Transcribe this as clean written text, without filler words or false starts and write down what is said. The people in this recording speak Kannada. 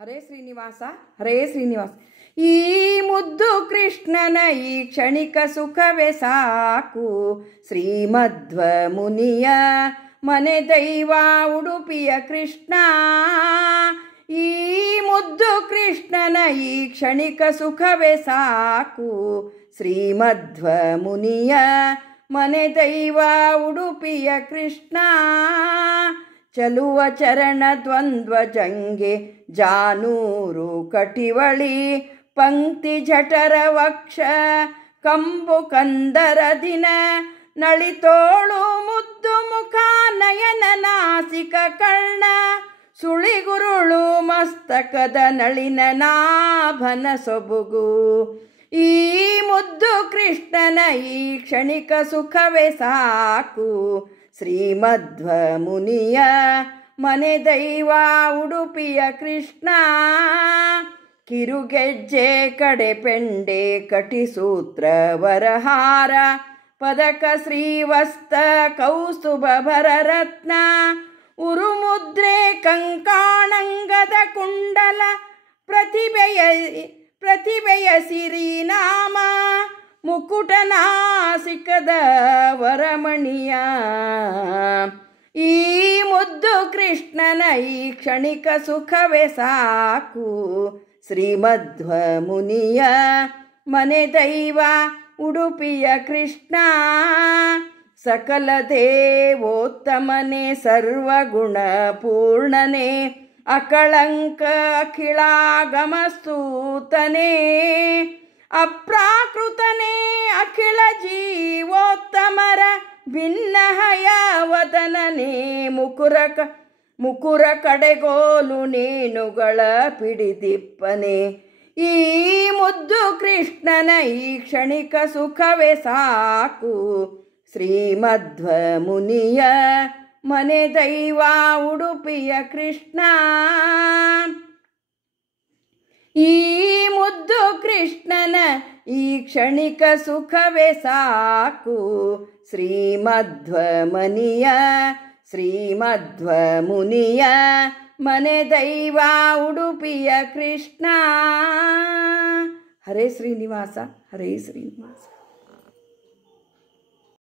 ಹರೇ ಶ್ರೀನಿವಾಸ ಹರೇ ಶ್ರೀನಿವಾಸ. ಈ ಮುದ್ದು ಕೃಷ್ಣನ ಈ ಕ್ಷಣಿಕ ಸುಖವೇ ಸಾಕು. ಶ್ರೀಮಧ್ವ ಮುನಿಯ ಮನೆ ದೈವ ಉಡುಪಿಯ ಕೃಷ್ಣ. ಈ ಮುದ್ದು ಕೃಷ್ಣನ ಈ ಕ್ಷಣಿಕ ಸುಖವೇ ಸಾಕು. ಶ್ರೀಮಧ್ವ ಮುನಿಯ ಮನೆ ದೈವ ಉಡುಪಿಯ ಕೃಷ್ಣ. ಚಲುವ ಚರಣ ದ್ವಂದ್ವ ಜಂಗೆ ಜಾನೂರು ಕಟಿವಳಿ ಪಂಕ್ತಿ ಜಠರ ವಕ್ಷ ಕಂಬು ಕಂದರ ದಿನ ನಳಿತೋಳು ಮುದ್ದು ಮುಖ ನಯನ ನಾಸಿಕ ಕರ್ಣ ಸುಳಿಗುರುಳು ಮಸ್ತಕದ ನಳಿನ ನಾಭನ ಸೊಬಗು. ಈ ಮುದ್ದು ಕೃಷ್ಣನ ಈ ಕ್ಷಣಿಕ ಸುಖವೇ ಸಾಕು. ಶ್ರೀಮಧ್ವ ಮುನಿಯ ಮನೆ ದೈವ ಉಡುಪಿಯ ಕೃಷ್ಣ. ಕಿರುಗೆಜ್ಜೆ ಕಡೆ ಪೆಂಡೆ ಕಟಿಸೂತ್ರ ವರಹಾರ ಪದಕ ಶ್ರೀವಸ್ತ ಕೌಸ್ತುಭ ಭರರತ್ನ ಉರುಮುದ್ರೆ ಕಂಕಾಣಂಗದ ಕುಂಡಲ ಪ್ರತಿಭೆಯ ಸಿರಿನಾಮ ಮುಕುಟನಾಸಿಕದ ವರಮಣಿಯ. ಈ ಮುದ್ದು ಕೃಷ್ಣನ ಈ ಕ್ಷಣಿಕ ಸುಖವೇ ಸಾಕು. ಶ್ರೀಮಧ್ವ ಮುನಿಯ ಮನೆ ದೈವ ಉಡುಪಿಯ ಕೃಷ್ಣ. ಸಕಲ ದೇವೋತ್ತಮನೆ ಸರ್ವಗುಣ ಪೂರ್ಣನೆ ಅಕಳಂಕ ಅಖಿಳಾಗಮಸ್ತೂತನೇ ಅಪ್ರಾಕೃತನೇ ಅಖಿಳ ಜೀವೋತ್ತಮರ ಭಿನ್ನಹಯ ವದನನೇ ಮುಕುರ ಕಡೆಗೋಲು ನೇಣುಗಳ ಪಿಡಿದಿಪ್ಪನೆ. ಈ ಮುದ್ದು ಕೃಷ್ಣನ ಈ ಕ್ಷಣಿಕ ಸುಖವೇ ಸಾಕು. ಶ್ರೀಮಧ್ವ ಮುನಿಯ ಮನೆ ದೈವ ಉಡುಪಿಯ ಕೃಷ್ಣ. ಈ ಮುದ್ದು ಕೃಷ್ಣನ ಈ ಕ್ಷಣಿಕ ಸುಖವೇ ಸಾಕು. ಶ್ರೀಮಧ್ವ ಮುನಿಯ ಮನೆ ದೈವ ಉಡುಪಿಯ ಕೃಷ್ಣ. ಹರೇ ಶ್ರೀನಿವಾಸ ಹರೇ ಶ್ರೀನಿವಾಸ.